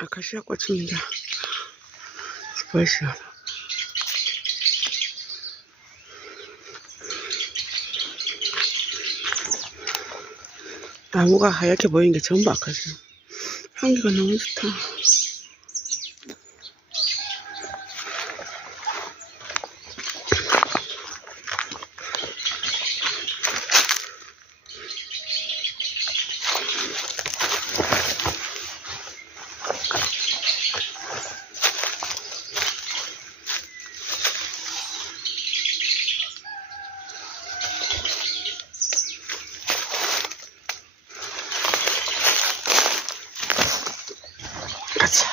아카시아 꽃입니다. 보이시나요? 나무가 하얗게 보이는 게 전부 아카시아. 향기가 너무 좋다. 가자.